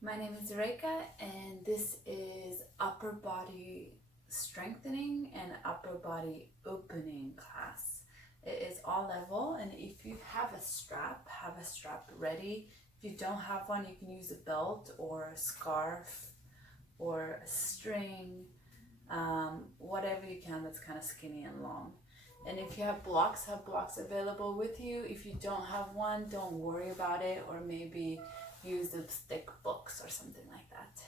My name is Reika, and this is upper body strengthening and upper body opening class. It is all level, and if you have a strap ready. If you don't have one, you can use a belt or a scarf or a string, whatever you can that's kind of skinny and long. And if you have blocks available with you. If you don't have one, don't worry about it, or maybe use the thick books or something like that.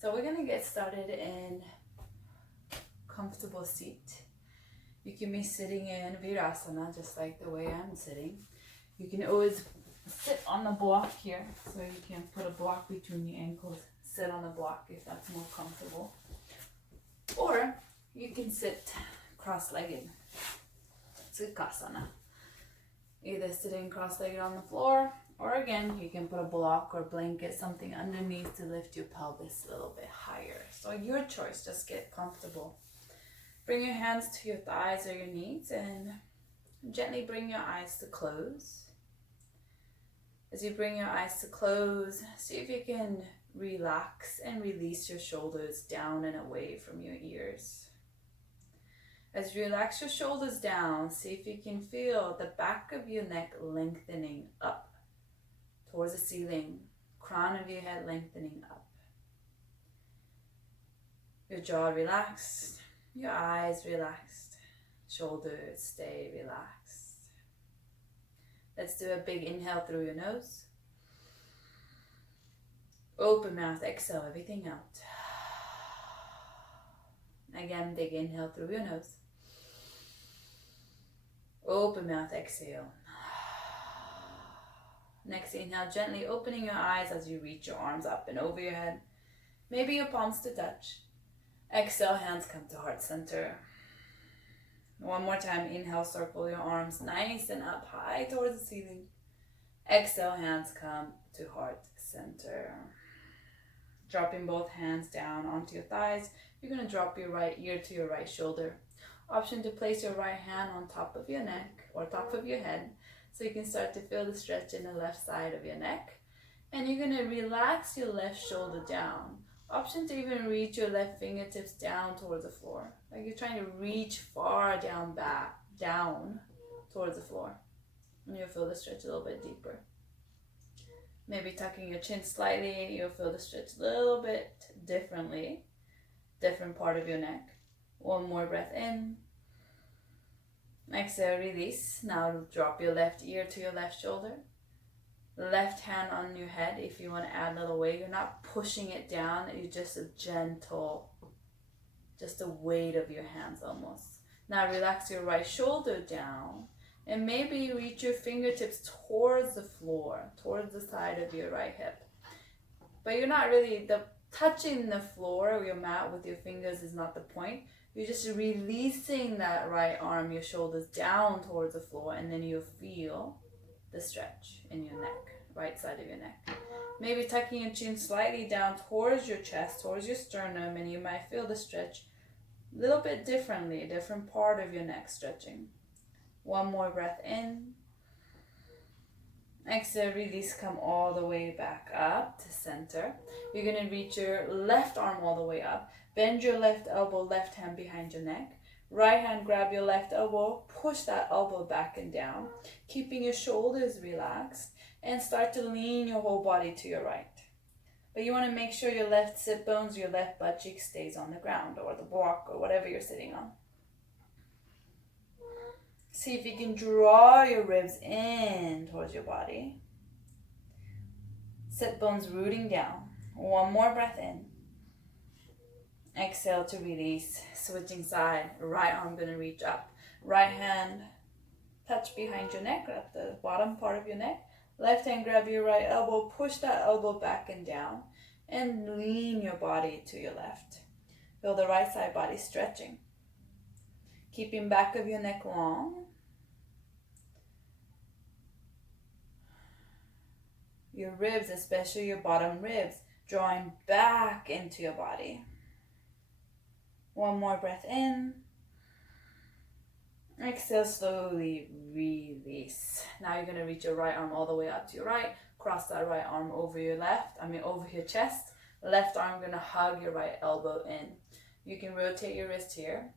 So we're gonna get started in comfortable seat. You can be sitting in Virasana just like the way I'm sitting. You can always sit on the block here, so you can put a block between your ankles. Sit on the block if that's more comfortable. Or you can sit cross-legged. Sukhasana. Either sitting cross-legged on the floor, or again, you can put a block or blanket, something underneath to lift your pelvis a little bit higher. So your choice, just get comfortable. Bring your hands to your thighs or your knees and gently bring your eyes to close. As you bring your eyes to close, see if you can relax and release your shoulders down and away from your ears. As you relax your shoulders down, see if you can feel the back of your neck lengthening up towards the ceiling, crown of your head lengthening up. Your jaw relaxed, your eyes relaxed, shoulders stay relaxed. Let's do a big inhale through your nose. Open mouth, exhale everything out. Again, big inhale through your nose. Open mouth, exhale. Next inhale, gently opening your eyes as you reach your arms up and over your head. Maybe your palms to touch. Exhale, hands come to heart center. One more time, inhale, circle your arms nice and up high towards the ceiling. Exhale, hands come to heart center. Dropping both hands down onto your thighs. You're going to drop your right ear to your right shoulder. Option to place your right hand on top of your neck or top of your head, so you can start to feel the stretch in the left side of your neck. And you're going to relax your left shoulder down. Option to even reach your left fingertips down towards the floor. Like you're trying to reach far down towards the floor. And you'll feel the stretch a little bit deeper. Maybe tucking your chin slightly, you'll feel the stretch a little bit differently. Different part of your neck. One more breath in. Exhale, release. Now drop your left ear to your left shoulder. Left hand on your head if you want to add a little weight. You're not pushing it down. You're just a gentle, just a weight of your hands almost. Now relax your right shoulder down. And maybe reach your fingertips towards the floor, towards the side of your right hip. But you're not really, touching the floor or your mat with your fingers is not the point. You're just releasing that right arm, your shoulders down towards the floor, and then you'll feel the stretch in your neck, right side of your neck. Maybe tucking your chin slightly down towards your chest, towards your sternum, and you might feel the stretch a little bit differently, a different part of your neck stretching. One more breath in. Exhale, release, come all the way back up to center. You're going to reach your left arm all the way up. Bend your left elbow, left hand behind your neck. Right hand, grab your left elbow, push that elbow back and down, keeping your shoulders relaxed, and start to lean your whole body to your right. But you want to make sure your left sit bones, your left butt cheek stays on the ground or the block or whatever you're sitting on. See if you can draw your ribs in towards your body. Sit bones rooting down. One more breath in. Exhale to release. Switching side. Right arm going to reach up. Right hand touch behind your neck at the bottom part of your neck. Left hand grab your right elbow. Push that elbow back and down. And lean your body to your left. Feel the right side body stretching. Keeping back of your neck long. Your ribs, especially your bottom ribs, drawing back into your body. One more breath in. Exhale, slowly release. Now you're going to reach your right arm all the way up to your right. Cross that right arm over over your chest. Left arm gonna hug your right elbow in. You can rotate your wrist here.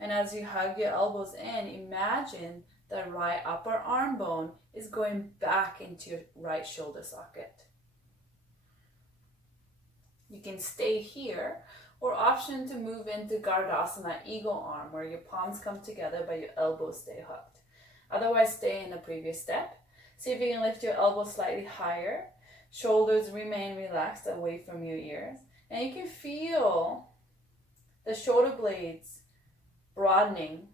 And as you hug your elbows in, imagine the right upper arm bone is going back into your right shoulder socket. You can stay here, or option to move into Gardasana, eagle arm, where your palms come together but your elbows stay hugged. Otherwise, stay in the previous step. See if you can lift your elbows slightly higher. Shoulders remain relaxed away from your ears. And you can feel the shoulder blades broadening.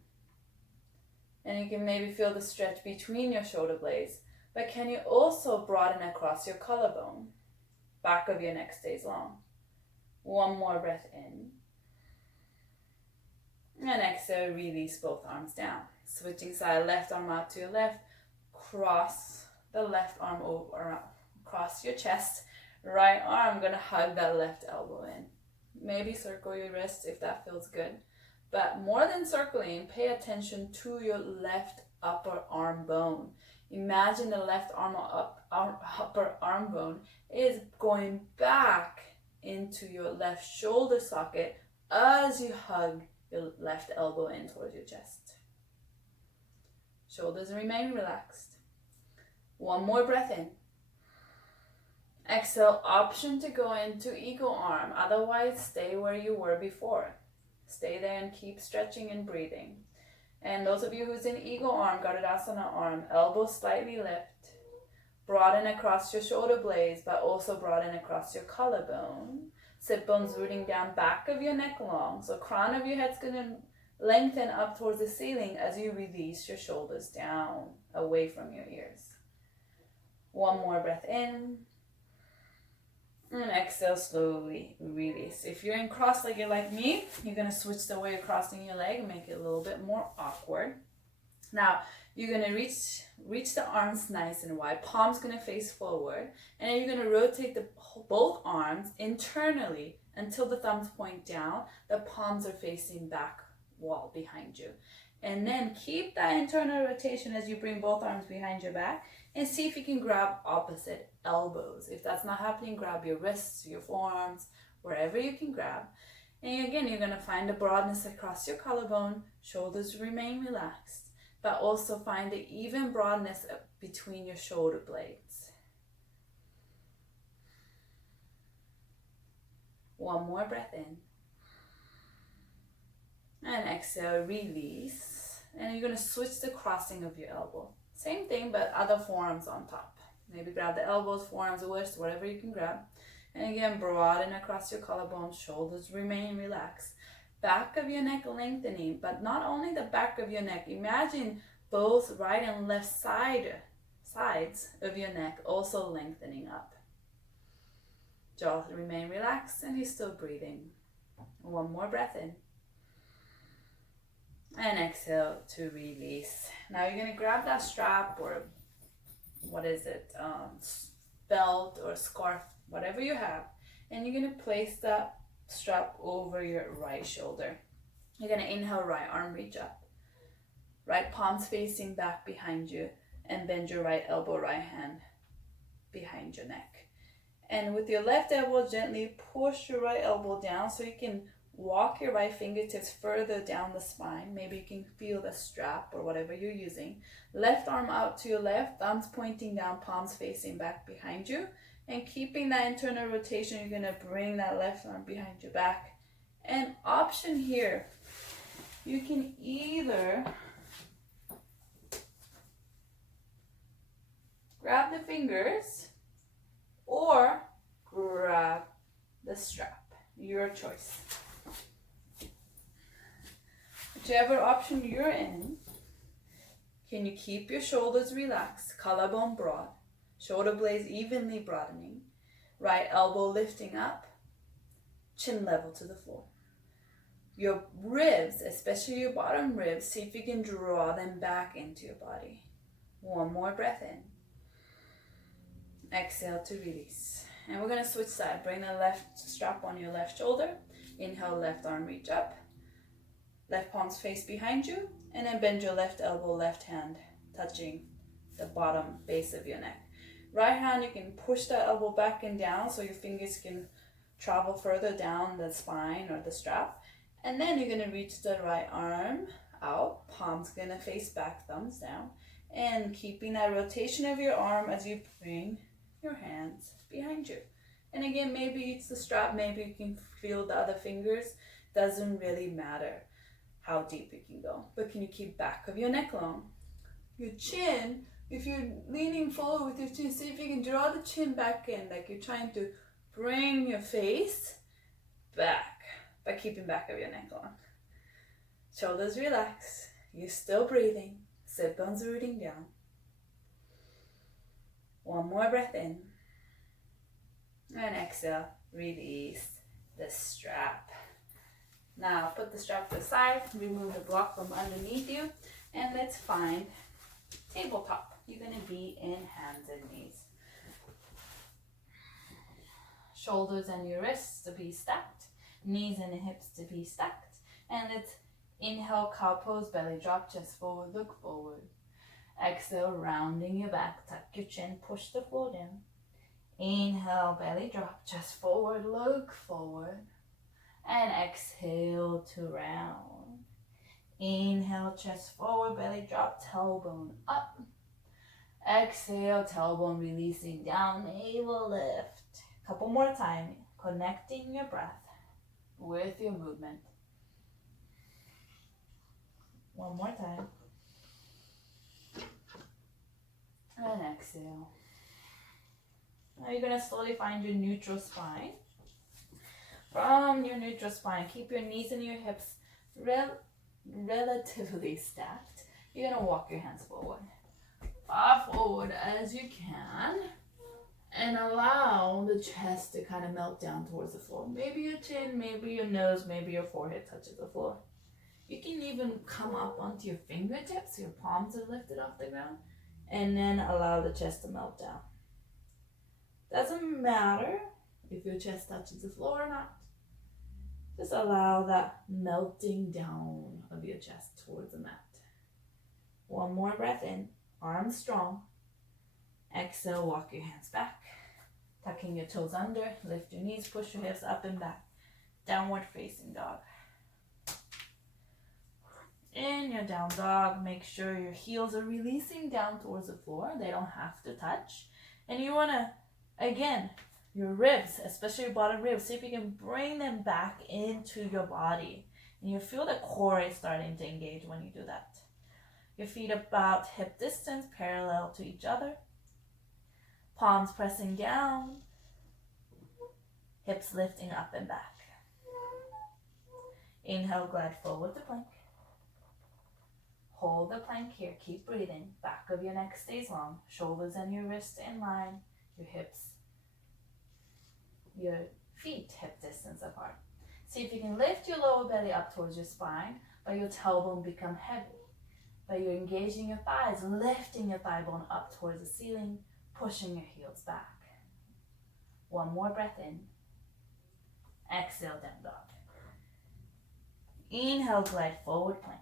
And you can maybe feel the stretch between your shoulder blades. But can you also broaden across your collarbone? Back of your neck stays long. One more breath in. And exhale, release both arms down. Switching side, left arm out to your left. Cross the left arm over, across your chest. Right arm, gonna hug that left elbow in. Maybe circle your wrists if that feels good. But more than circling, pay attention to your left upper arm bone. Imagine the left upper arm bone is going back into your left shoulder socket as you hug your left elbow in towards your chest. Shoulders remain relaxed. One more breath in. Exhale, option to go into eagle arm. Otherwise, stay where you were before. Stay there and keep stretching and breathing. And those of you who's in eagle arm, Gardasana arm, elbows slightly lift. Broaden across your shoulder blades, but also broaden across your collarbone. Sit bones rooting down back of your neck long. So crown of your head's going to lengthen up towards the ceiling as you release your shoulders down, away from your ears. One more breath in. And exhale, slowly release. If you're in cross-legged like me, you're going to switch the way you're crossing your leg and make it a little bit more awkward. Now, you're going to reach the arms nice and wide. Palms going to face forward. And then you're going to rotate both arms internally until the thumbs point down. The palms are facing back wall behind you. And then keep that internal rotation as you bring both arms behind your back. And see if you can grab opposite elbows. If that's not happening, grab your wrists, your forearms, wherever you can grab. And again, you're going to find the broadness across your collarbone. Shoulders remain relaxed. But also find the even broadness between your shoulder blades. One more breath in. And exhale, release. And you're going to switch the crossing of your elbow. Same thing, but other forearms on top. Maybe grab the elbows, forearms, wrists, whatever you can grab. And again, broaden across your collarbone. Shoulders remain relaxed. Back of your neck lengthening, but not only the back of your neck. Imagine both right and left sides of your neck also lengthening up. Jaws remain relaxed and you're still breathing. One more breath in. And exhale to release. Now you're going to grab that strap or belt or scarf, whatever you have. And you're going to place that strap over your right shoulder. You're going to inhale, right arm reach up. Right palms facing back behind you. And bend your right elbow, right hand behind your neck. And with your left elbow, gently push your right elbow down so you can walk your right fingertips further down the spine. Maybe you can feel the strap or whatever you're using. Left arm out to your left, thumbs pointing down, palms facing back behind you. And keeping that internal rotation, you're going to bring that left arm behind your back. And option here, you can either grab the fingers or grab the strap. Your choice. Whichever option you're in, can you keep your shoulders relaxed, collarbone broad, shoulder blades evenly broadening, right elbow lifting up, chin level to the floor. Your ribs, especially your bottom ribs, see if you can draw them back into your body. One more breath in. Exhale to release. And we're going to switch side. Bring the left strap on your left shoulder. Inhale, left arm reach up. Left palms face behind you. And then bend your left elbow, left hand touching the bottom base of your neck. Right hand, you can push the elbow back and down so your fingers can travel further down the spine or the strap. And then you're gonna reach the right arm out, palms gonna face back, thumbs down, and keeping that rotation of your arm as you bring your hands behind you. And again, maybe it's the strap, maybe you can feel the other fingers. Doesn't really matter how deep you can go, but can you keep back of your neck long? Your chin, if you're leaning forward with your chin, see if you can draw the chin back in, like you're trying to bring your face back by keeping back of your neck long. Shoulders relaxed. You're still breathing. Sit bones rooting down. One more breath in. And exhale, release the strap. Now put the strap to the side, remove the block from underneath you, and let's find tabletop. You're gonna be in hands and knees. Shoulders and your wrists to be stacked, knees and hips to be stacked, and let's inhale, cow pose, belly drop, chest forward, look forward. Exhale, rounding your back, tuck your chin, push the floor down. Inhale, belly drop, chest forward, look forward. And exhale to round. Inhale, chest forward, belly drop, tailbone up. Exhale, tailbone releasing down, navel lift. Couple more time, connecting your breath with your movement. One more time. And exhale. Now you're going to slowly find your neutral spine. From your neutral spine, keep your knees and your hips relatively stacked. You're going to walk your hands forward. Far forward as you can. And allow the chest to kind of melt down towards the floor. Maybe your chin, maybe your nose, maybe your forehead touches the floor. You can even come up onto your fingertips, your palms are lifted off the ground, and then allow the chest to melt down. Doesn't matter if your chest touches the floor or not. Just allow that melting down of your chest towards the mat. One more breath in, arms strong. Exhale, walk your hands back. Tucking your toes under, lift your knees, push your hips up and back. Downward facing dog. In your down dog, make sure your heels are releasing down towards the floor. They don't have to touch. And you want to, again, your ribs, especially your bottom ribs, see if you can bring them back into your body. And you feel the core is starting to engage when you do that. Your feet about hip distance, parallel to each other. Palms pressing down. Hips lifting up and back. Inhale, glide forward to plank. Hold the plank here. Keep breathing. Back of your neck stays long. Shoulders and your wrists in line. Your hips, your feet hip distance apart. See if you can lift your lower belly up towards your spine, but your tailbone become heavy. But you're engaging your thighs, lifting your thigh bone up towards the ceiling, pushing your heels back. One more breath in. Exhale, down dog. Inhale, glide forward plank.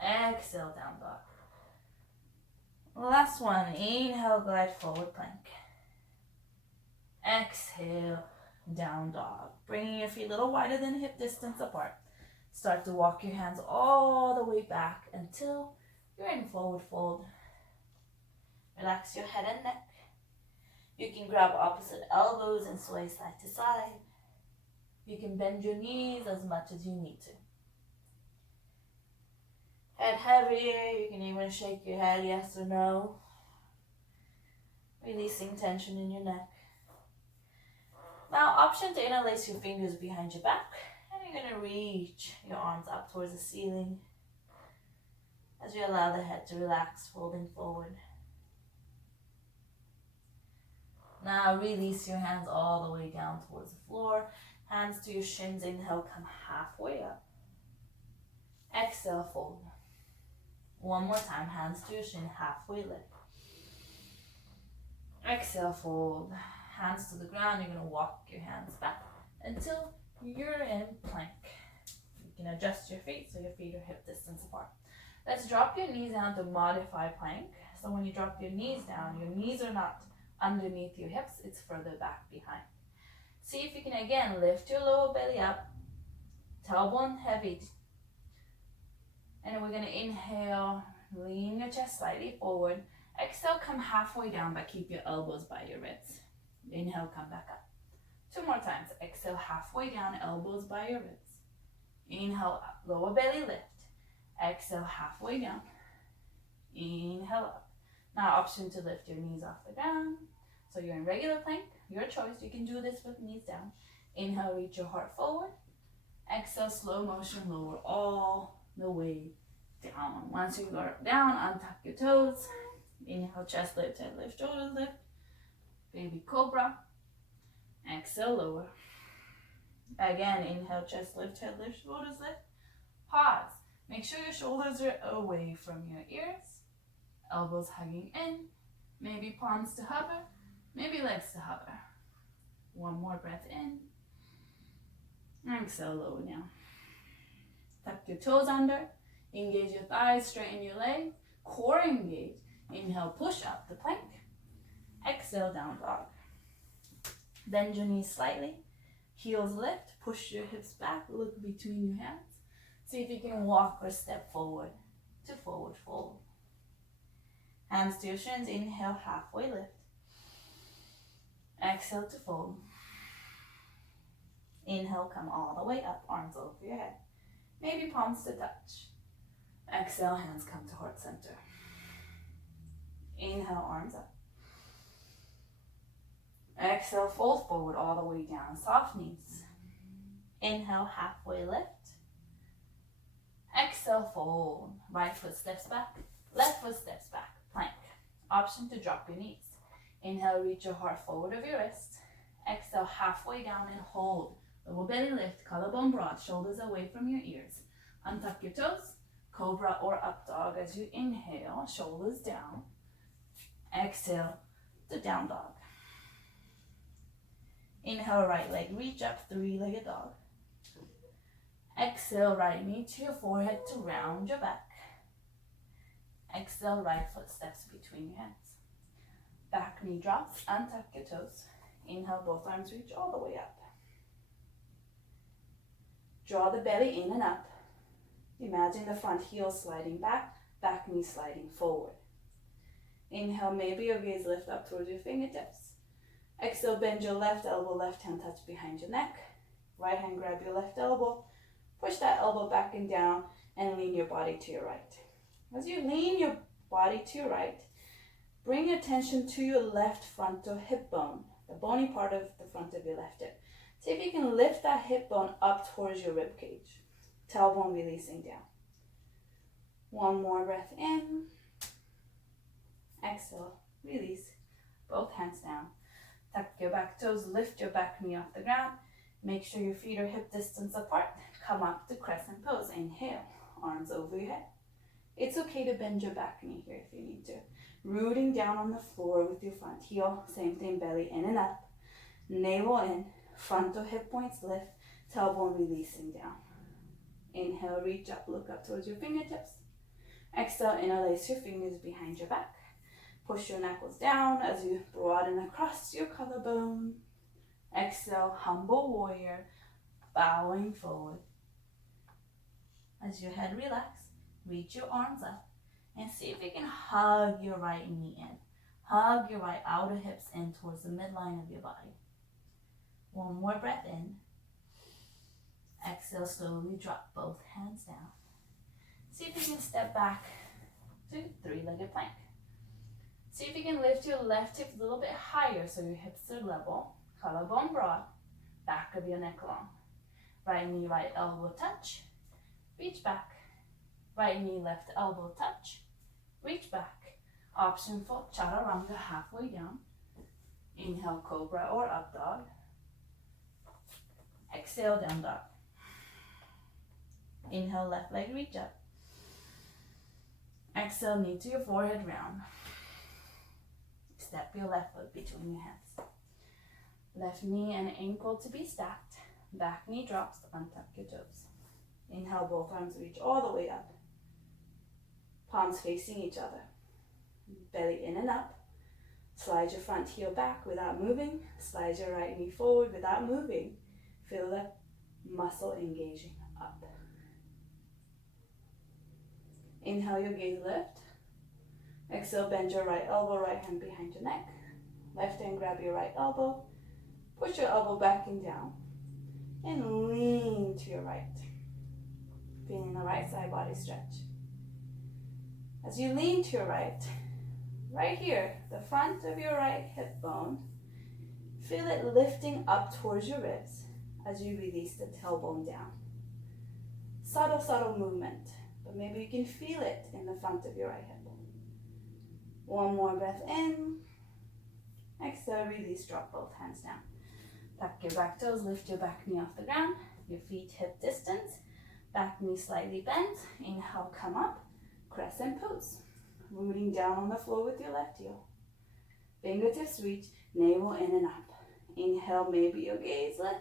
Exhale, down dog. Last one. Inhale, glide forward plank. Exhale, down dog. Bringing your feet a little wider than hip distance apart. Start to walk your hands all the way back until you're in forward fold. Relax your head and neck. You can grab opposite elbows and sway side to side. You can bend your knees as much as you need to. Head heavier, you can even shake your head yes or no. Releasing tension in your neck. Now, option to interlace your fingers behind your back. And you're going to reach your arms up towards the ceiling as you allow the head to relax, folding forward. Now release your hands all the way down towards the floor. Hands to your shins. Inhale, come halfway up. Exhale, fold. One more time, hands to your shin, halfway lift. Exhale, fold. Hands to the ground. You're going to walk your hands back until you're in plank. You can adjust your feet so your feet are hip distance apart. Let's drop your knees down to modify plank. So when you drop your knees down, your knees are not underneath your hips, it's further back behind. See if you can again lift your lower belly up, tailbone heavy. And we're going to inhale, lean your chest slightly forward. Exhale, come halfway down, but keep your elbows by your ribs. Inhale, come back up. 2 more times. Exhale, halfway down, elbows by your ribs. Inhale up, lower belly lift. Exhale, halfway down. Inhale up. Now, option to lift your knees off the ground. So you're in regular plank, your choice. You can do this with knees down. Inhale, reach your heart forward. Exhale, slow motion, lower all the way down. Once you go down, untuck your toes. Inhale, chest lift, head lift, shoulders lift. Baby cobra. Exhale, lower. Again, inhale, chest lift, head lift, shoulders lift. Pause. Make sure your shoulders are away from your ears. Elbows hugging in. Maybe palms to hover. Maybe legs to hover. 1 more breath in. Exhale, lower down. Tuck your toes under. Engage your thighs, straighten your legs. Core engage. Inhale, push up the plank. Exhale, down dog. Bend your knees slightly. Heels lift. Push your hips back. Look between your hands. See if you can walk or step forward to forward fold. Hands to your shins. Inhale, halfway lift. Exhale to fold. Inhale, come all the way up, arms over your head. Maybe palms to touch. Exhale, hands come to heart center. Inhale, arms up. Exhale, fold forward all the way down, soft knees. Inhale, halfway lift. Exhale, fold. Right foot steps back, left foot steps back, plank. Option to drop your knees. Inhale, reach your heart forward of your wrist. Exhale, halfway down and hold. Lower belly lift, collarbone broad, shoulders away from your ears. Untuck your toes, cobra or up dog as you inhale, shoulders down. Exhale to down dog. Inhale, right leg, reach up, 3-legged dog. Exhale, right knee to your forehead to round your back. Exhale, right foot steps between your hands. Back knee drops, untuck your toes. Inhale, both arms reach all the way up. Draw the belly in and up. Imagine the front heel sliding back knee sliding forward. Inhale, maybe your gaze lift up towards your fingertips. Exhale, bend your left elbow, left hand touch behind your neck. Right hand grab your left elbow. Push that elbow back and down and lean your body to your right. As you lean your body to your right, bring attention to your left frontal hip bone, the bony part of the front of your left hip. See if you can lift that hip bone up towards your rib cage. Tailbone releasing down. 1 more breath in. Exhale, release. Both hands down. Tuck your back toes, lift your back knee off the ground. Make sure your feet are hip distance apart. Come up to crescent pose. Inhale, arms over your head. It's okay to bend your back knee here if you need to. Rooting down on the floor with your front heel. Same thing, belly in and up. Navel in. Frontal hip points lift. Tailbone releasing down. Inhale, reach up, look up towards your fingertips. Exhale, interlace your fingers behind your back. Push your knuckles down as you broaden across your collarbone. Exhale, humble warrior, bowing forward. As your head relaxes, reach your arms up and see if you can hug your right knee in. Hug your right outer hips in towards the midline of your body. 1 more breath in. Exhale, slowly drop both hands down. See if you can step back to 3-legged plank. See if you can lift your left hip a little bit higher so your hips are level. Collarbone broad, back of your neck long. Right knee, right elbow touch. Reach back. Right knee, left elbow touch. Reach back. Option for chaturanga, halfway down. Inhale, cobra or up dog. Exhale, down dog. Inhale, left leg, reach up. Exhale, knee to your forehead, round. Step your left foot between your hands. Left knee and ankle to be stacked. Back knee drops, untuck your toes. Inhale, both arms reach all the way up. Palms facing each other. belly in and up. Slide your front heel back without moving. Slide your right knee forward without moving. Feel the muscle engaging up. Inhale, your gaze lift. Exhale, bend your right elbow, right hand behind your neck. Left hand grab your right elbow. Push your elbow back and down. And lean to your right. Feeling the right side body stretch. As you lean to your right, right here, the front of your right hip bone, feel it lifting up towards your ribs as you release the tailbone down. Subtle, subtle movement, but maybe you can feel it in the front of your right hip bone. One more breath in. Exhale, release, drop both hands down. Tuck your back toes, lift your back knee off the ground, your feet hip distance, back knee slightly bent. Inhale, come up, crescent pose. Rooting down on the floor with your left heel. Fingertips reach, navel in and up. Inhale, maybe your gaze lift.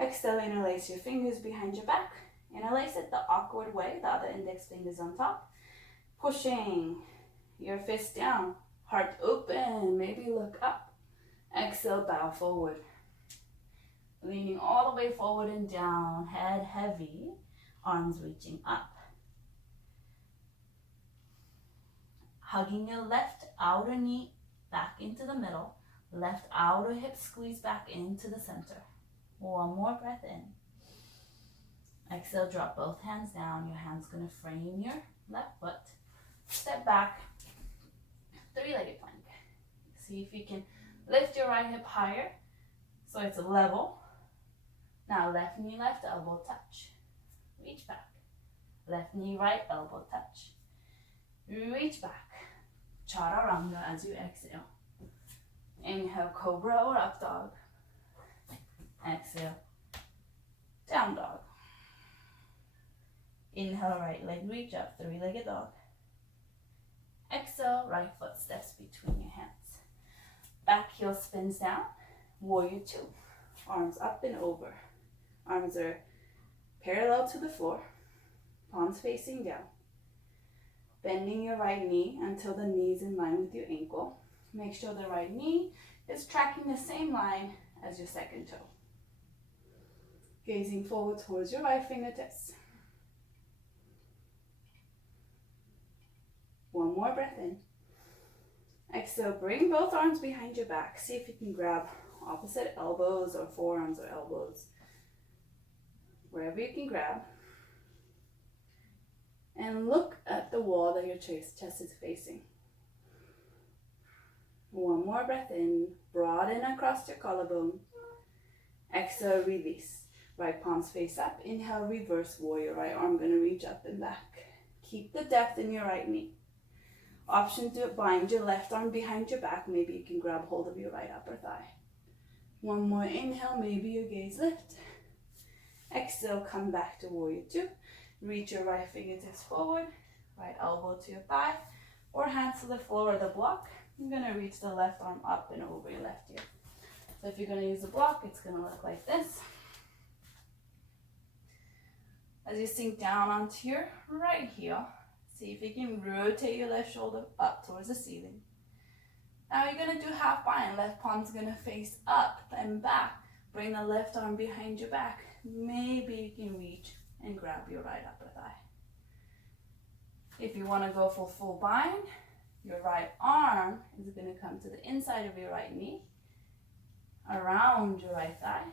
Exhale, interlace your fingers behind your back. Interlace it the awkward way, the other index fingers on top. Pushing your fist down, heart open, maybe look up. Exhale, bow forward. Leaning all the way forward and down, head heavy, arms reaching up. Hugging your left outer knee back into the middle, left outer hip squeeze back into the center. One more breath in. Exhale, drop both hands down. Your hand's gonna frame your left foot. Step back, three-legged plank. See if you can lift your right hip higher so it's level. Now left knee, left elbow touch. Reach back. Left knee, right elbow touch. Reach back. Chaturanga as you exhale. Inhale, cobra or up dog. Exhale, down dog. Inhale, right leg reach up, three-legged dog. Exhale, right foot steps between your hands. Back heel spins down, warrior two. Arms up and over. Arms are parallel to the floor, palms facing down. Bending your right knee until the knee is in line with your ankle. Make sure the right knee is tracking the same line as your second toe. Gazing forward towards your right fingertips. One more breath in. Exhale, bring both arms behind your back. See if you can grab opposite elbows or forearms or elbows. Wherever you can grab. And look at the wall that your chest is facing. One more breath in. Broaden across your collarbone. Exhale, release. Right palms face up. Inhale, reverse warrior. Right arm gonna reach up and back. Keep the depth in your right knee. Option to bind your left arm behind your back. Maybe you can grab hold of your right upper thigh. One more inhale, maybe your gaze lift. Exhale, come back to warrior two. Reach your right fingertips forward, right elbow to your thigh, or hands to the floor or the block. You're gonna reach the left arm up and over your left ear. So if you're gonna use the block, it's gonna look like this. As you sink down onto your right heel, see if you can rotate your left shoulder up towards the ceiling. Now you're gonna do half bind. Left palm's gonna face up and back. Bring the left arm behind your back. Maybe you can reach and grab your right upper thigh. If you want to go for full bind, your right arm is going to come to the inside of your right knee, around your right thigh.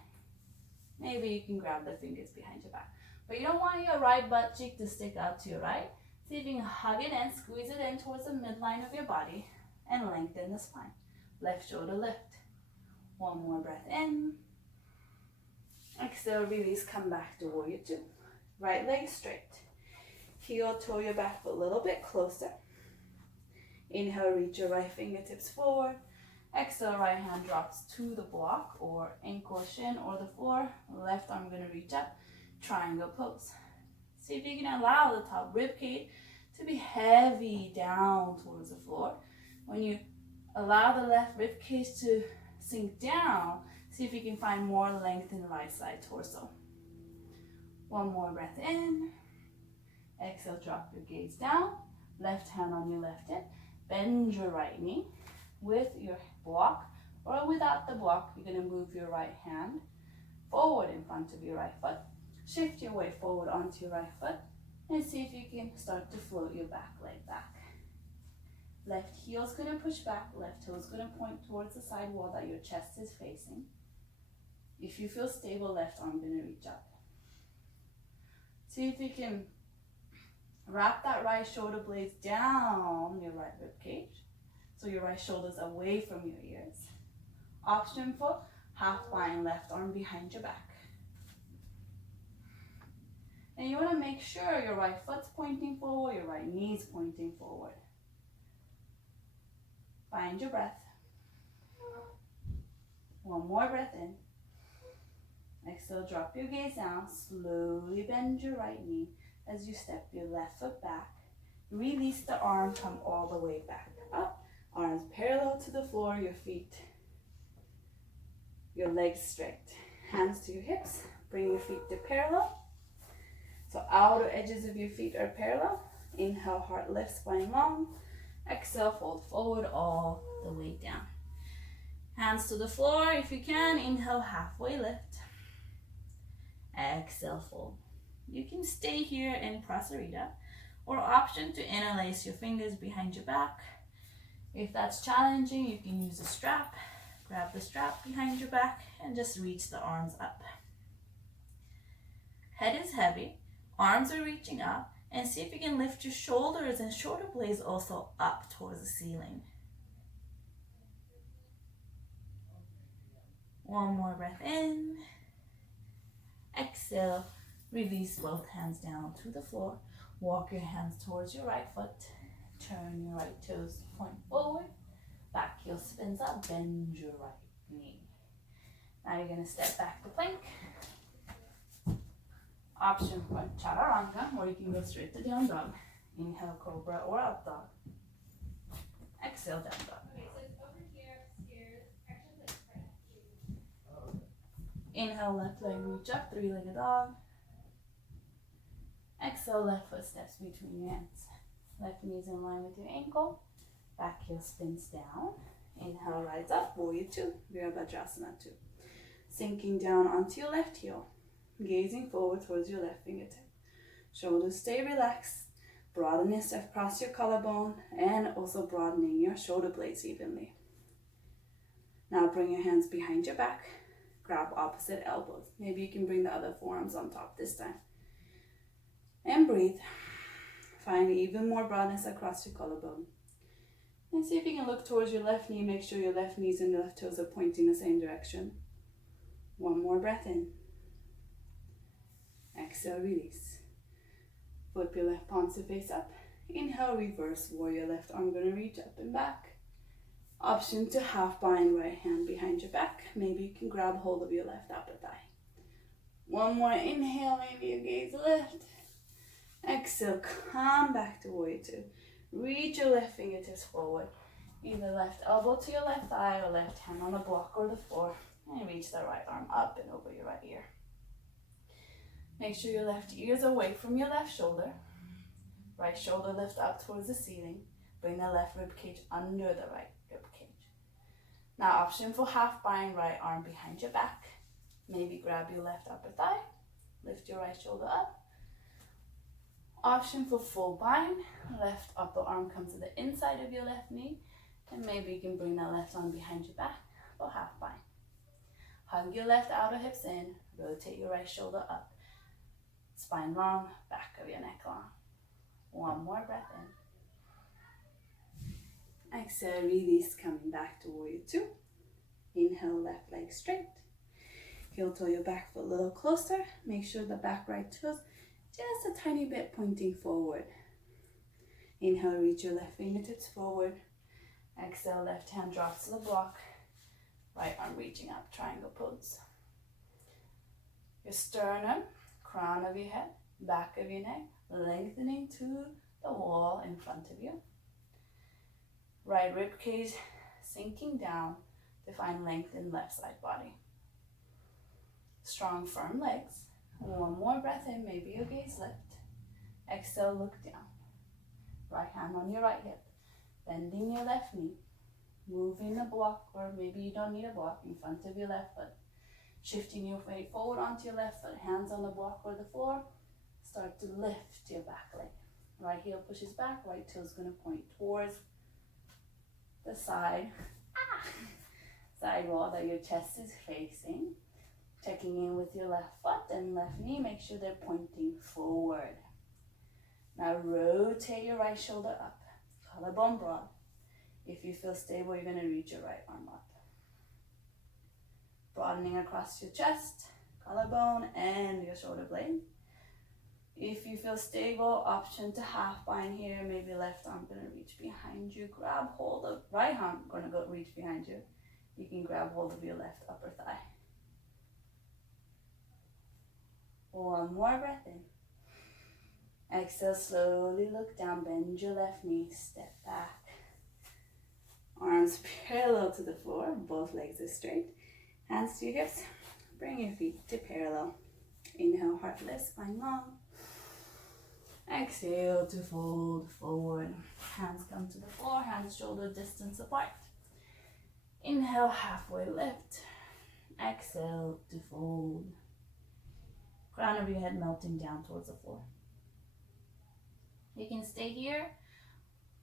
Maybe you can grab the fingers behind your back. But you don't want your right butt cheek to stick out to your right. See if you can hug it in, squeeze it in towards the midline of your body, and lengthen the spine. Left shoulder lift. One more breath in. Exhale, release, come back to warrior two. Right leg straight. Heel, toe your back foot a little bit closer. Inhale, reach your right fingertips forward. Exhale, right hand drops to the block or ankle, shin, or the floor. Left arm gonna reach up, triangle pose. See if you can allow the top rib cage to be heavy down towards the floor. When you allow the left rib cage to sink down, see if you can find more length in the right side torso. One more breath in. Exhale, drop your gaze down. Left hand on your left hip. Bend your right knee with your block, or without the block, you're going to move your right hand forward in front of your right foot. Shift your weight forward onto your right foot and see if you can start to float your back leg back. Left heel is going to push back, left toe is going to point towards the side wall that your chest is facing. If you feel stable, left arm going to reach up. See if you can wrap that right shoulder blades down your right rib cage, so your right shoulder's away from your ears. Option for half bind, left arm behind your back. And you want to make sure your right foot's pointing forward, your right knee's pointing forward. Find your breath. One more breath in. Exhale, drop your gaze down. Slowly bend your right knee as you step your left foot back. Release the arm, come all the way back up. Arms parallel to the floor, your feet, your legs straight. Hands to your hips, bring your feet to parallel. So outer edges of your feet are parallel. Inhale, heart lift, spine long. Exhale, fold forward all the way down. Hands to the floor if you can. Inhale, halfway lift. Exhale, fold. You can stay here in Prasarita, or option to interlace your fingers behind your back. If that's challenging, you can use a strap. Grab the strap behind your back and just reach the arms up. Head is heavy, arms are reaching up, and see if you can lift your shoulders and shoulder blades also up towards the ceiling. One more breath in. Exhale, release both hands down to the floor. Walk your hands towards your right foot. Turn your right toes to point forward. Back heel spins up, bend your right knee. Now you're going to step back to plank. Option for chaturanga, or you can go straight to down dog. Inhale, cobra or up dog. Exhale, down dog. Inhale, left leg reach up, three-legged dog. Exhale, left foot steps between your hands. Left knee is in line with your ankle. Back heel spins down. Inhale, rise up, warrior two, Virabhadrasana 2. Sinking down onto your left heel. Gazing forward towards your left fingertip. Shoulders stay relaxed. Broaden yourself across your collarbone and also broadening your shoulder blades evenly. Now bring your hands behind your back. Grab opposite elbows. Maybe you can bring the other forearms on top this time. And breathe. Find even more broadness across your collarbone. And see if you can look towards your left knee. Make sure your left knees and left toes are pointing the same direction. One more breath in. Exhale, release. Flip your left palm to face up. Inhale, reverse warrior. Left arm going to reach up and back. Option to half bind, right hand behind your back. Maybe you can grab hold of your left upper thigh. One more inhale, maybe your gaze lift. Exhale, come back to warrior two. Reach your left fingertips forward. Either left elbow to your left thigh or left hand on the block or the floor. And reach the right arm up and over your right ear. Make sure your left ear is away from your left shoulder. Right shoulder lift up towards the ceiling. Bring the left rib cage under the right rib cage. Now option for half bind, right arm behind your back. Maybe grab your left upper thigh. Lift your right shoulder up. Option for full bind. Left upper arm comes to the inside of your left knee. And maybe you can bring that left arm behind your back for half bind. Hug your left outer hips in. Rotate your right shoulder up. Spine long, back of your neck long. One more breath in. Exhale, release, coming back to warrior two. Inhale, left leg straight. Heel toe your back foot a little closer. Make sure the back right toes just a tiny bit pointing forward. Inhale, reach your left fingertips forward. Exhale, left hand drops to the block. Right arm reaching up, triangle pose. Your sternum, crown of your head, back of your neck, lengthening to the wall in front of you. Right rib cage sinking down to find length in left side body. Strong, firm legs. One more breath in, maybe your gaze lift. Exhale, look down. Right hand on your right hip. Bending your left knee, moving the block, or maybe you don't need a block, in front of your left foot. Shifting your weight forward onto your left foot, hands on the block or the floor. Start to lift your back leg. Right heel pushes back, right toe is going to point towards the side wall that your chest is facing. Checking in with your left foot and left knee, make sure they're pointing forward. Now rotate your right shoulder up, collarbone broad. If you feel stable, you're going to reach your right arm up. Broadening across your chest, collarbone, and your shoulder blade. If you feel stable, option to half bind here. Maybe left arm going to reach behind you. Grab hold of right arm, going to go reach behind you. You can grab hold of your left upper thigh. One more breath in. Exhale, slowly look down, bend your left knee, step back. Arms parallel to the floor, both legs are straight. Hands to your hips, bring your feet to parallel. Inhale, heart lift, spine long. Exhale to fold forward. Hands come to the floor, hands shoulder distance apart. Inhale, halfway lift. Exhale to fold. Crown of your head melting down towards the floor. You can stay here,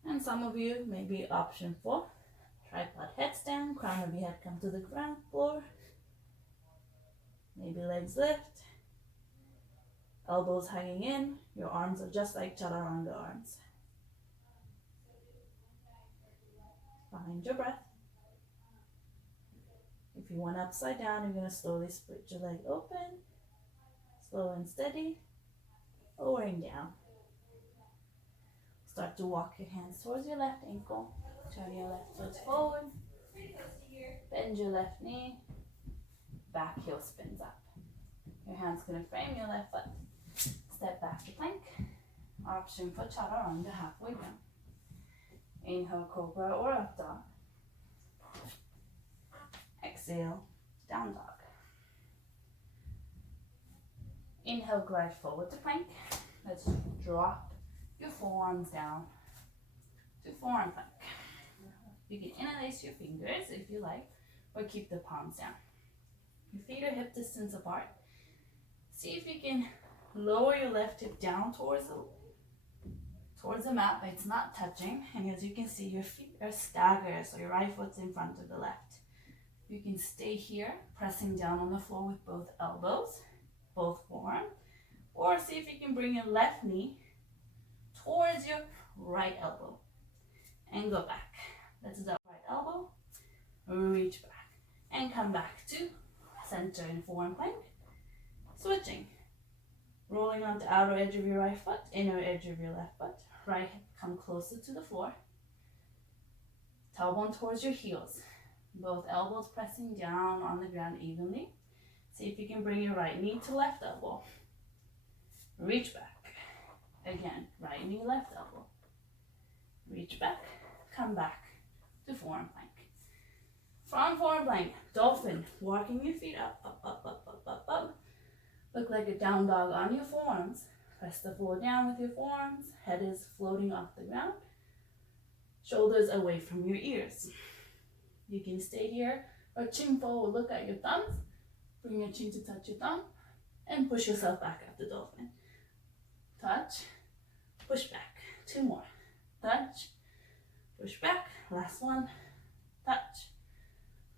and some of you may be option 4. Tripod heads down, crown of your head come to the ground floor. Maybe legs lift. Elbows hanging in. Your arms are just like chaturanga arms. Find your breath. If you want upside down, you're going to slowly split your leg open. Slow and steady. Lowering down. Start to walk your hands towards your left ankle. Turn your left foot forward. Bend your left knee. Back heel spins up. Your hand's going to frame your left foot. Step back to plank. Option for chaturanga, halfway down. Inhale, cobra or up dog. Exhale, down dog. Inhale, glide forward to plank. Let's drop your forearms down to forearm plank. You can interlace your fingers if you like, or keep the palms down. Your feet are hip distance apart. See if you can lower your left hip down towards the mat, but it's not touching. And as you can see, your feet are staggered, so your right foot's in front of the left. You can stay here, pressing down on the floor with both elbows, both forearms, or see if you can bring your left knee towards your right elbow and go back. Let's do right elbow, reach back, and come back to center in forearm plank. Switching, rolling on the outer edge of your right foot, inner edge of your left foot. Right hip come closer to the floor. Tailbone towards your heels. Both elbows pressing down on the ground evenly. See if you can bring your right knee to left elbow. Reach back. Again, right knee, left elbow. Reach back, come back to forearm plank. From forearm plank, dolphin, walking your feet up, up, up, up, up, up, up. Look like a down dog on your forearms. Press the floor down with your forearms. Head is floating off the ground. Shoulders away from your ears. You can stay here or chin forward, look at your thumbs. Bring your chin to touch your thumb and push yourself back up the dolphin. Touch, push back. 2 more. Touch, push back. Last one. Touch,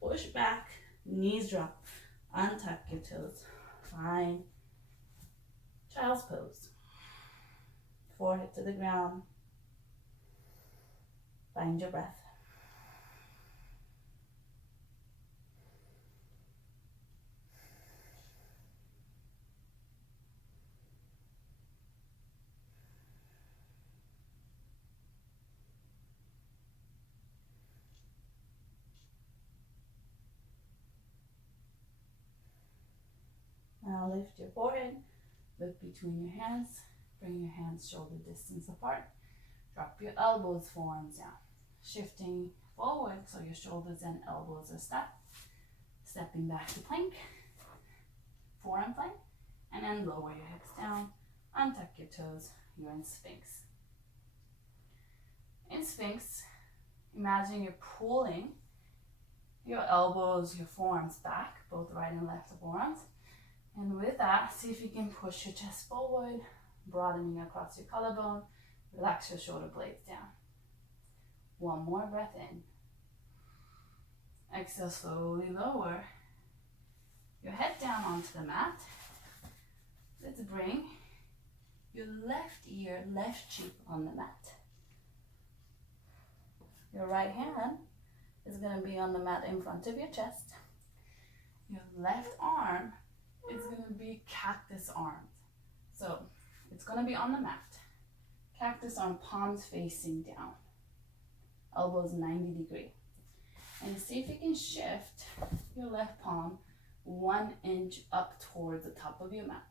push back. Knees drop. Untuck your toes. Find child's pose. Forehead to the ground. Find your breath. Now lift your forehead, look between your hands, bring your hands shoulder distance apart. Drop your elbows, forearms down. Shifting forward so your shoulders and elbows are stacked. Stepping back to plank, forearm plank, and then lower your hips down. Untuck your toes, you're in Sphinx. In Sphinx, Imagine you're pulling your elbows, your forearms back, both right and left forearms. And with that, see if you can push your chest forward, broadening across your collarbone. Relax your shoulder blades down. One more breath in. Exhale, slowly lower your head down onto the mat. Let's bring your left ear, left cheek on the mat. Your right hand is going to be on the mat in front of your chest. Your left arm is going to be cactus arms. So it's going to be on the mat. Cactus arm, palms facing down. Elbows 90 degrees. And see if you can shift your left palm 1 inch up towards the top of your mat.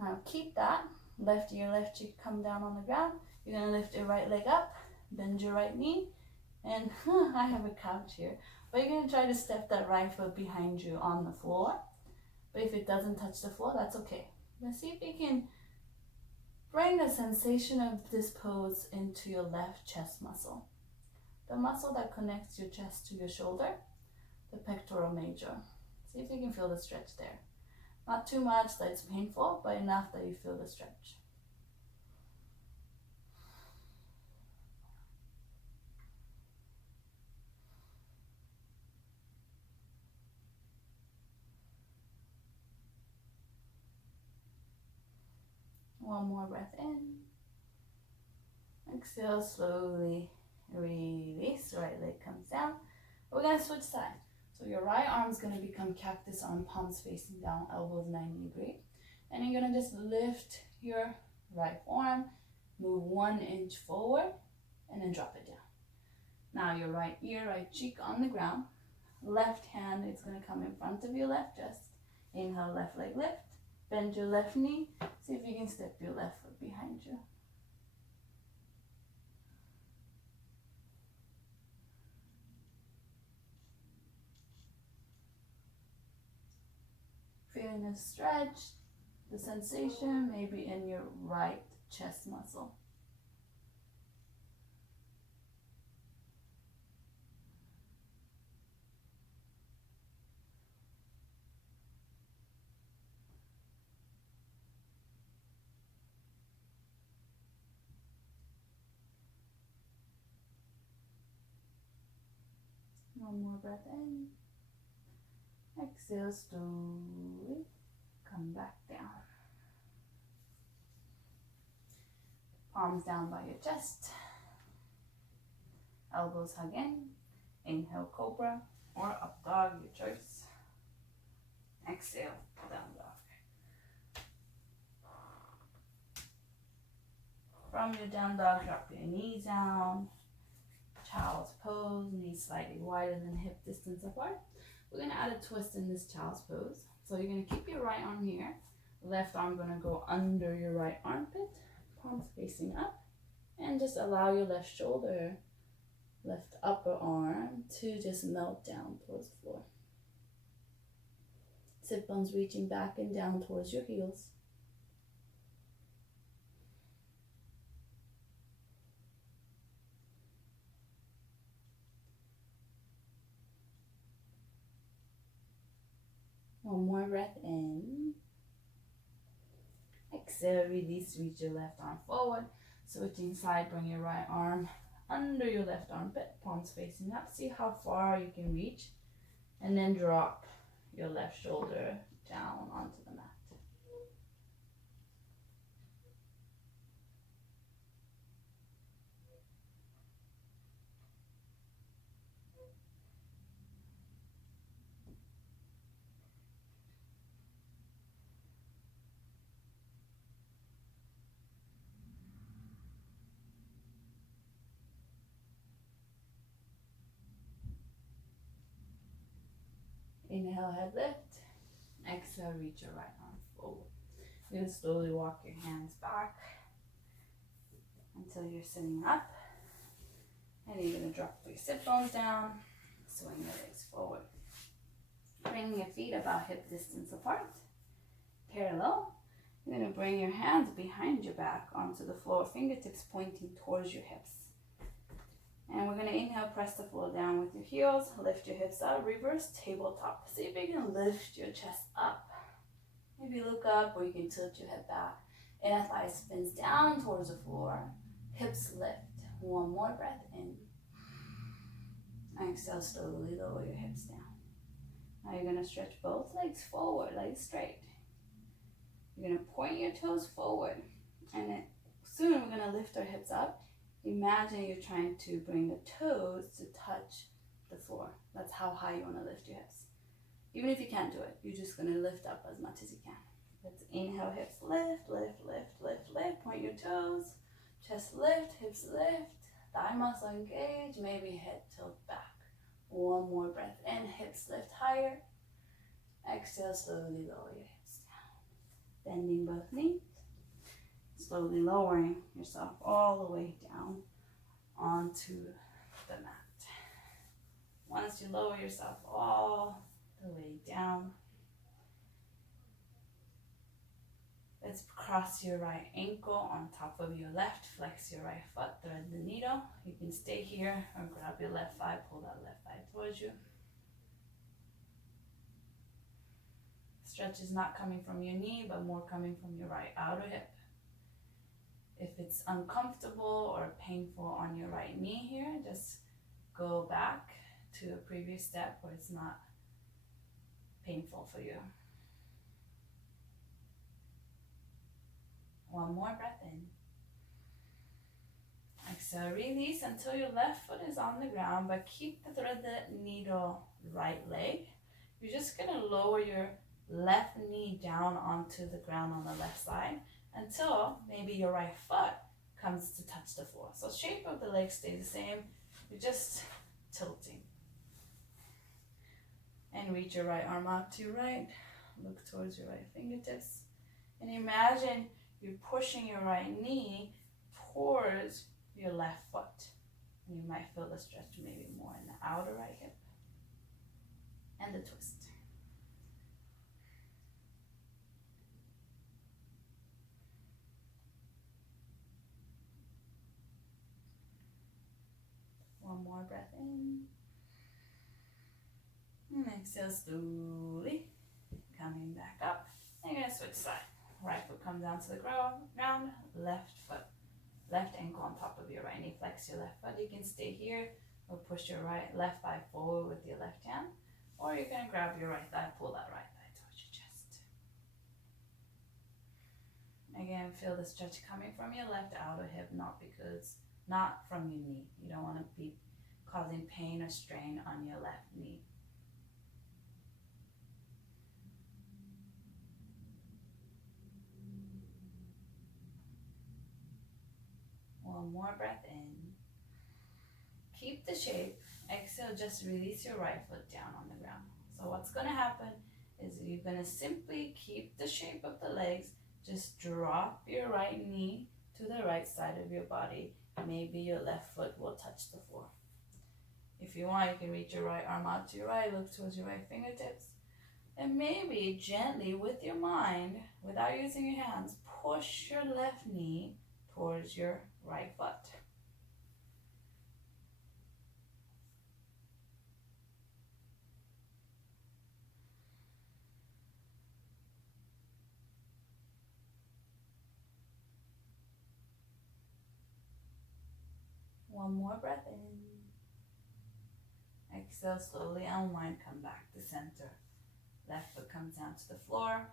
Now keep that. Left ear, left cheek come down on the ground. You're going to lift your right leg up, bend your right knee, and I have a couch here. But you're going to try to step that right foot behind you on the floor. But if it doesn't touch the floor, that's okay. Let's see if you can bring the sensation of this pose into your left chest muscle. The muscle that connects your chest to your shoulder, the pectoral major. See if you can feel the stretch there. Not too much that it's painful, but enough that you feel the stretch. One more breath in. Exhale, slowly release. Right leg comes down. We're going to switch sides. So your right arm is going to become cactus arm, palms facing down, elbows 90 degrees. And you're going to just lift your right arm, move 1 inch forward, and then drop it down. Now your right ear, right cheek on the ground. Left hand is going to come in front of your left chest. Inhale, left leg lift. Bend your left knee. See if you can step your left foot behind you. Feeling the stretch, the sensation maybe in your right chest muscle. One more breath in. Exhale, slowly come back down. Palms down by your chest. Elbows hug in. Inhale, cobra or up dog, your choice. Exhale, down dog. From your down dog, drop your knees down. Child's pose, knees slightly wider than hip distance apart. We're going to add a twist in this child's pose. So you're going to keep your right arm here. Left arm going to go under your right armpit. Palms facing up. And just allow your left shoulder, left upper arm to just melt down towards the floor. Sit bones reaching back and down towards your heels. One more breath in. Exhale, release, reach your left arm forward. Switching side, bring your right arm under your left armpit, palms facing up. See how far you can reach. And then drop your left shoulder down onto the mat. Inhale, head lift. Exhale, reach your right arm forward. You're going to slowly walk your hands back until you're sitting up. And you're going to drop your sit bones down, swing your legs forward. Bring your feet about hip distance apart, parallel. You're going to bring your hands behind your back onto the floor, fingertips pointing towards your hips. And we're gonna inhale, press the floor down with your heels, lift your hips up, reverse tabletop. See if you can lift your chest up. Maybe look up, or you can tilt your head back. Inner thigh spins down towards the floor, hips lift. One more breath in. Exhale, slowly lower your hips down. Now you're gonna stretch both legs forward, legs straight. You're gonna point your toes forward, and then soon we're gonna lift our hips up. Imagine you're trying to bring the toes to touch the floor. That's how high you wanna lift your hips. Even if you can't do it, you're just gonna lift up as much as you can. Let's inhale, hips lift, lift, lift, lift, lift. Point your toes, chest lift, hips lift, thigh muscle engage, maybe head tilt back. One more breath in, hips lift higher. Exhale, slowly lower your hips down. Bending both knees. Slowly lowering yourself all the way down onto the mat. Once you lower yourself all the way down, let's cross your right ankle on top of your left, flex your right foot, thread the needle. You can stay here or grab your left thigh, pull that left thigh towards you. Stretch is not coming from your knee, but more coming from your right outer hip. If it's uncomfortable or painful on your right knee here, just go back to a previous step where it's not painful for you. One more breath in. Exhale, release until your left foot is on the ground, but keep the thread the needle right leg. You're just gonna lower your left knee down onto the ground on the left side until maybe your right foot comes to touch the floor. So shape of the leg stays the same. You're just tilting. And reach your right arm out to your right. Look towards your right fingertips. And imagine you're pushing your right knee towards your left foot. And you might feel the stretch maybe more in the outer right hip. And the twist. One more breath in. And exhale slowly. Coming back up. And you're going to switch side. Right foot comes down to the ground. Left foot. Left ankle on top of your right knee. Flex your left foot. You can stay here or push your left thigh forward with your left hand. Or you're going to grab your right thigh, pull that right thigh towards your chest. Again, feel the stretch coming from your left outer hip, not from your knee. You don't want to be causing pain or strain on your left knee. One more breath in. Keep the shape. Exhale, just release your right foot down on the ground. So what's going to happen is you're going to simply keep the shape of the legs. Just drop your right knee to the right side of your body. Maybe your left foot will touch the floor. If you want, you can reach your right arm out to your right, look towards your right fingertips. And maybe gently with your mind, without using your hands, push your left knee towards your right foot. One more breath in. Exhale, slowly unwind, come back to center. Left foot comes down to the floor.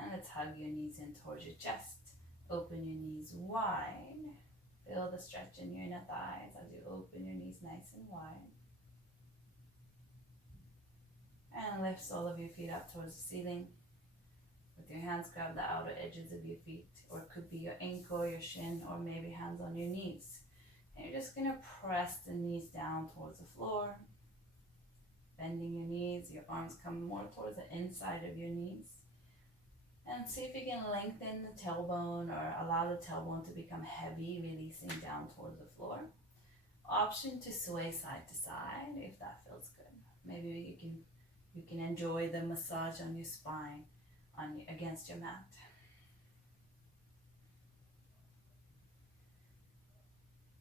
And let's hug your knees in towards your chest. Open your knees wide. Feel the stretch in your inner thighs as you open your knees nice and wide. And lift all of your feet up towards the ceiling. With your hands, grab the outer edges of your feet. Or it could be your ankle, your shin, or maybe hands on your knees. And you're just going to press the knees down towards the floor. Bending your knees, your arms come more towards the inside of your knees. And see if you can lengthen the tailbone or allow the tailbone to become heavy, releasing down towards the floor. Option to sway side to side if that feels good. Maybe you can enjoy the massage on your spine against your mat.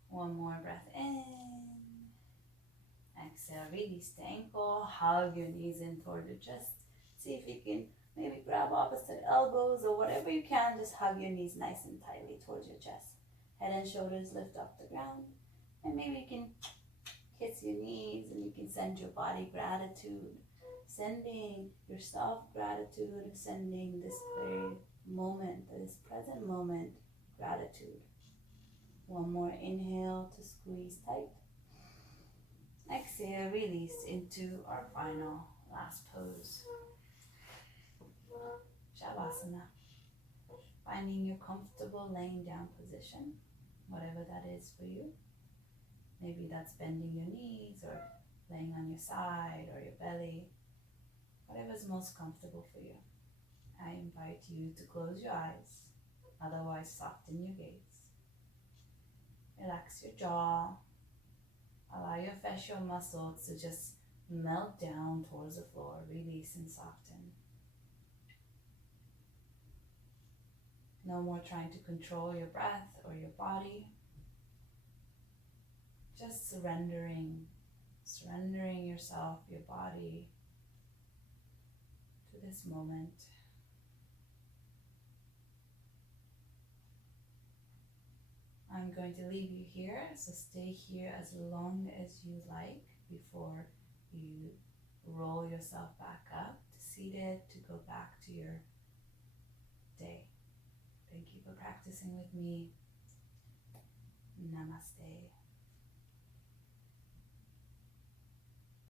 One more breath in. Exhale, release the ankle, hug your knees in toward your chest. See if you can maybe grab opposite elbows or whatever you can. Just hug your knees nice and tightly towards your chest. Head and shoulders lift off the ground. And maybe you can kiss your knees and you can send your body gratitude. Sending yourself gratitude, sending this very moment, this present moment, gratitude. One more inhale to squeeze tight. Exhale, release into our final last pose. Shavasana. Finding your comfortable laying down position, whatever that is for you. Maybe that's bending your knees or laying on your side or your belly. Whatever's most comfortable for you. I invite you to close your eyes, otherwise soften your gaze. Relax your jaw. Allow your facial muscles to just melt down towards the floor, release and soften. No more trying to control your breath or your body. Just surrendering yourself, your body, to this moment. I'm going to leave you here, so stay here as long as you like before you roll yourself back up to seated to go back to your day. Thank you for practicing with me. Namaste.